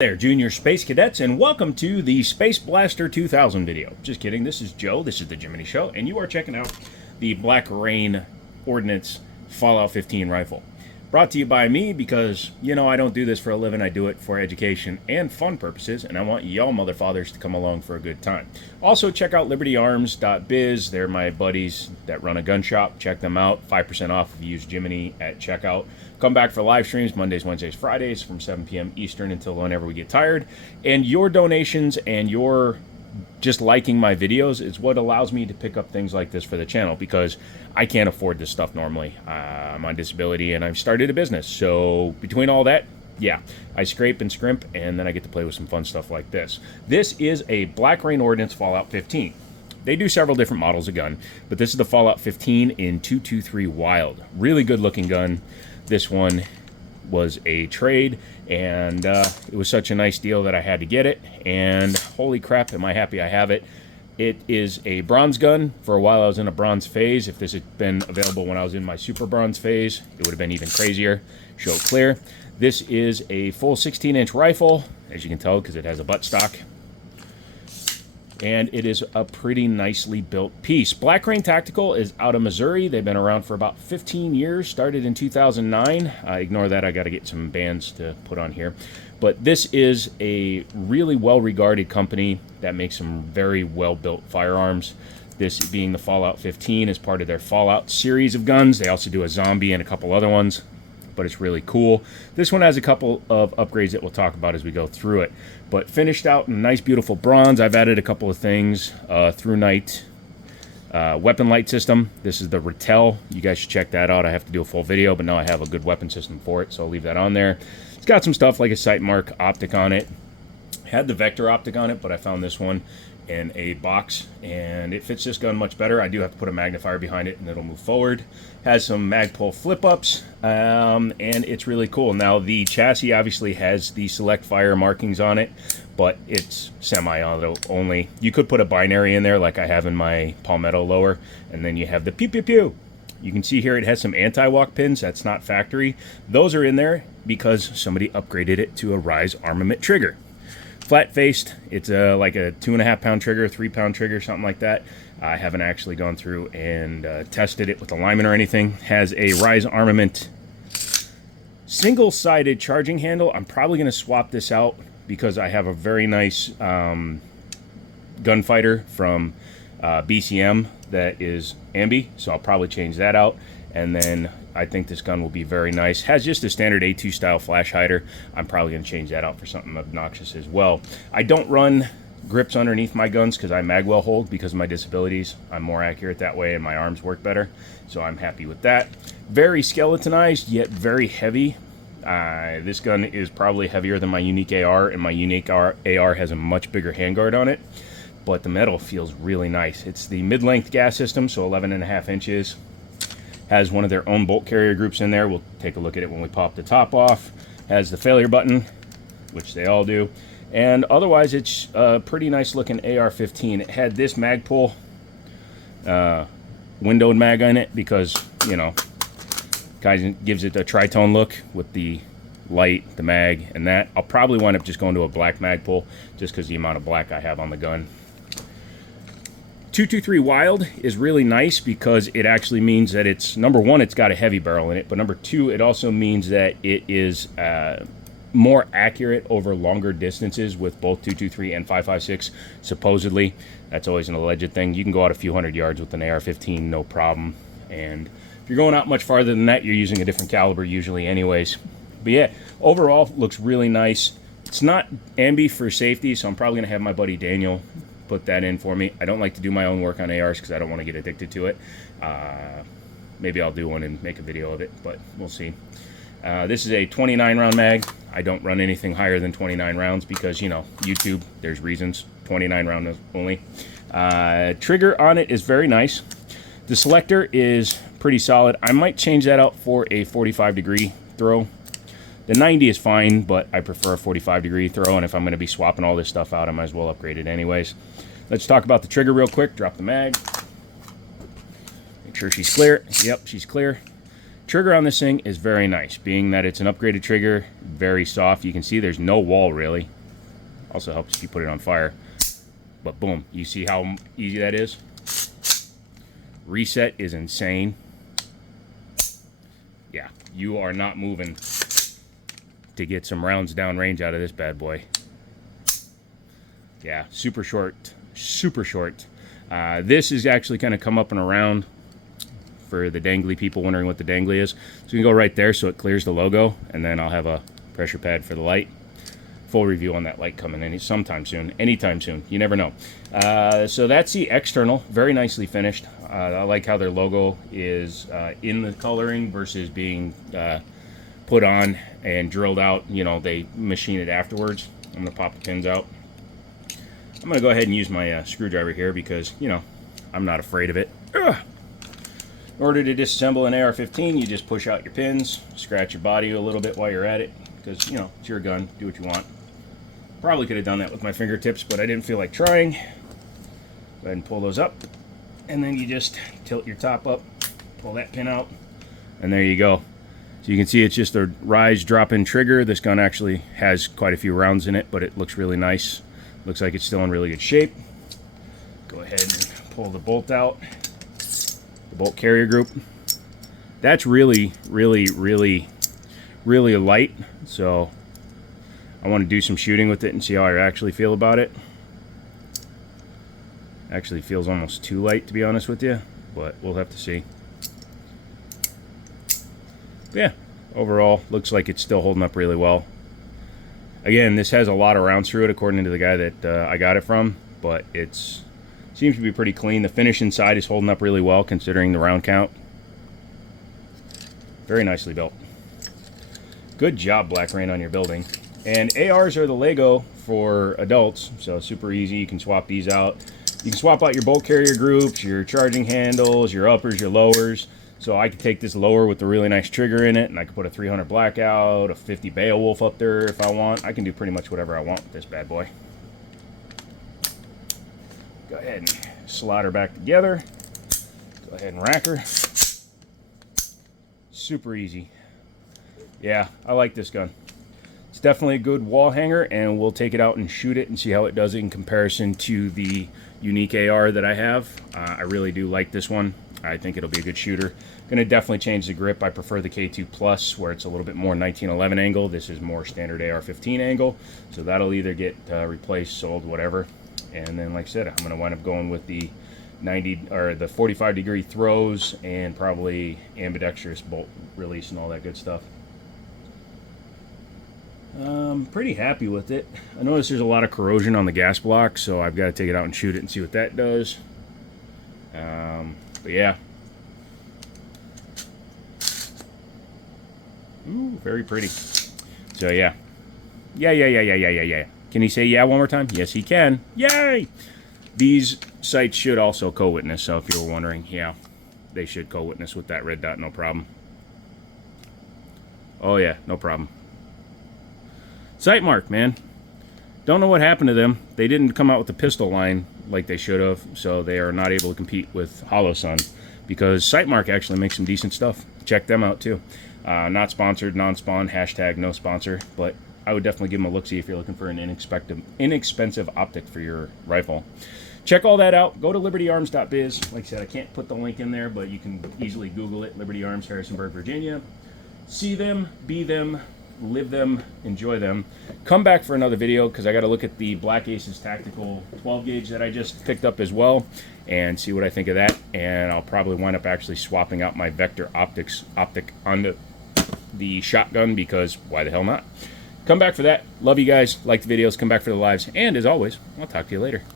There, Junior Space Cadets, and welcome to the Space Blaster 2000 video. Just kidding, this is Joe, this is the Jiminy Show, and you are checking out the Black Rain Ordnance Fallout 15 rifle. Brought to you by me because, you know, I don't do this for a living, I do it for education and fun purposes, and I want y'all motherfathers to come along for a good time. Also, check out libertyarms.biz, they're my buddies that run a gun shop, check them out, 5% off if you use Jiminy at checkout. Come back for live streams Mondays, Wednesdays, Fridays from 7 p.m. Eastern until whenever we get tired. And your donations and your just liking my videos is what allows me to pick up things like this for the channel, because I can't afford this stuff normally. I'm on disability and I've started a business. So between all that, yeah, I scrape and scrimp, and then I get to play with some fun stuff like this. This is a Black Rain Ordnance Fallout 15. They do several different models of gun, but this is the Fallout 15 in 223 Wild. Really good looking gun. This one was a trade, and it was such a nice deal that I had to get it, and holy crap, am I happy I have it. It is a bronze gun. For a while I was in a bronze phase. If this had been available when I was in my super bronze phase, it would have been even crazier. Show clear. This is a full 16-inch rifle, as you can tell because it has a buttstock. And it is a pretty nicely built piece. Black Rain Tactical is out of Missouri. They've been around for about 15 years, started in 2009. Ignore that, I got to get some bands to put on here. But this is a really well-regarded company that makes some very well-built firearms. This being the Fallout 15 is part of their Fallout series of guns. They also do a zombie and a couple other ones, but it's really cool. This one has a couple of upgrades that we'll talk about as we go through it. But finished out in a nice, beautiful bronze. I've added a couple of things. Through night weapon light system. This is the Rattel. You guys should check that out. I have to do a full video, but now I have a good weapon system for it, so I'll leave that on there. It's got some stuff like a sight mark optic on it. Had the Vector optic on it, but I found this one in a box, and it fits this gun much better. I do have to put a magnifier behind it, and it'll move forward. Has some Magpul flip-ups, and it's really cool. Now, the chassis obviously has the select fire markings on it, but it's semi-auto only. You could put a binary in there like I have in my Palmetto lower, and then you have the pew-pew-pew. You can see here it has some anti-walk pins. That's not factory. Those are in there because somebody upgraded it to a Rise armament trigger. Flat-faced, it's like a 2.5 pound trigger, 3 pound trigger, something like that. I haven't actually gone through and tested it with alignment or anything. Has a Rise armament single-sided charging handle. I'm probably going to swap this out because I have a very nice gunfighter from BCM that is ambi, so I'll probably change that out. And then I think this gun will be very nice. Has just a standard A2 style flash hider. I'm probably going to change that out for something obnoxious as well. I don't run grips underneath my guns because I magwell hold because of my disabilities. I'm more accurate that way and my arms work better, so I'm happy with that. Very skeletonized, yet very heavy. This gun is probably heavier than my unique AR, and my unique AR has a much bigger handguard on it, but the metal feels really nice. It's the mid-length gas system, so 11.5 inches. Has one of their own bolt carrier groups in there. We'll take a look at it when we pop the top off. Has the failure button, which they all do. And otherwise, it's a pretty nice looking AR-15. It had this Magpul windowed mag on it because, you know, guys, gives it a tritone look with the light, the mag, and that. I'll probably wind up just going to a black Magpul just because the amount of black I have on the gun. 223 Wild is really nice because it actually means that it's, number one, it's got a heavy barrel in it, but number two, it also means that it is more accurate over longer distances with both 223 and 5.56, supposedly. That's always an alleged thing. You can go out a few hundred yards with an AR-15, no problem. And if you're going out much farther than that, you're using a different caliber usually anyways. But yeah, overall, looks really nice. It's not ambi for safety, so I'm probably going to have my buddy Daniel put that in for me. I don't like to do my own work on ARs because I don't want to get addicted to it. Maybe I'll do one and make a video of it, but we'll see. This is a 29 round mag. I don't run anything higher than 29 rounds because, you know, YouTube, there's reasons. 29 round only. Trigger on it is very nice. The selector is pretty solid. I might change that out for a 45-degree throw. The 90 is fine, but I prefer a 45-degree throw, and if I'm going to be swapping all this stuff out, I might as well upgrade it anyways. Let's talk about the trigger real quick. Drop the mag. Make sure she's clear. Yep, she's clear. Trigger on this thing is very nice, being that it's an upgraded trigger, very soft. You can see there's no wall really. Also helps if you put it on fire. But boom, you see how easy that is? Reset is insane. Yeah, you are not moving to get some rounds down range out of this bad boy. Yeah, super short, super short. This is actually kind of come up and around for the dangly people wondering what the dangly is. So you can go right there so it clears the logo, and then I'll have a pressure pad for the light. Full review on that light coming in sometime soon, anytime soon, you never know. So that's the external, very nicely finished. I like how their logo is in the coloring versus being put on and drilled out. You know, they machine it afterwards. I'm gonna pop the pins out. I'm gonna go ahead and use my screwdriver here because, you know, I'm not afraid of it. Ugh. In order to disassemble an AR-15, you just push out your pins, scratch your body a little bit while you're at it, because, you know, it's your gun, do what you want. Probably could have done that with my fingertips, but I didn't feel like trying. Go ahead and pull those up, and then you just tilt your top up, pull that pin out, and there you go. So you can see it's just a rise drop-in trigger. This gun actually has quite a few rounds in it, but it looks really nice. Looks like it's still in really good shape. Go ahead and pull the bolt out. The bolt carrier group. That's really light, so I want to do some shooting with it and see how I actually feel about it. Actually feels almost too light, to be honest with you, but we'll have to see. Yeah, overall looks like it's still holding up really well. Again, this has a lot of rounds through it according to the guy that I got it from, but it's seems to be pretty clean. The finish inside is holding up really well considering the round count. Very nicely built. Good job, Black Rain, on your building. And ARs are the Lego for adults, so super easy. You can swap these out. You can swap out your bolt carrier groups, your charging handles, your uppers, your lowers. So I could take this lower with the really nice trigger in it, and I could put a 300 Blackout, a 50 Beowulf up there if I want. I can do pretty much whatever I want with this bad boy. Go ahead and slide her back together. Go ahead and rack her. Super easy. Yeah, I like this gun. It's definitely a good wall hanger, and we'll take it out and shoot it and see how it does in comparison to the unique AR that I have. I really do like this one. I think it'll be a good shooter. Gonna definitely change the grip. I prefer the K2 Plus, where it's a little bit more 1911 angle. This is more standard AR-15 angle, so that'll either get replaced, sold, whatever. And then, like I said, I'm going to wind up going with the 90 or the 45 degree throws and probably ambidextrous bolt release and all that good stuff. I'm pretty happy with it. I notice there's a lot of corrosion on the gas block, so I've got to take it out and shoot it and see what that does. But yeah. Ooh, very pretty. So yeah. Yeah. Can he say yeah one more time? Yes, he can. Yay! These sights should also co-witness, so if you were wondering, yeah, they should co-witness with that red dot, no problem. Oh yeah, no problem. Sight mark, man. Don't know what happened to them. They didn't come out with the pistol line like they should have, so they are not able to compete with Hollow Sun, because Sightmark actually makes some decent stuff. Check them out too. Not sponsored, non-spawn, hashtag no sponsor, but I would definitely give them a look-see if you're looking for an inexpensive optic for your rifle. Check all that out. Go to libertyarms.biz. Like I said, I can't put the link in there, but you can easily Google it. Liberty Arms, Harrisonburg, Virginia. See them, be them, live them, enjoy them. Come back for another video because I got to look at the Black Aces Tactical 12 gauge that I just picked up as well and see what I think of that. And I'll probably wind up actually swapping out my Vector optic onto the shotgun because why the hell not? Come back for that. Love you guys. Like the videos. Come back for the lives. And as always, I'll talk to you later.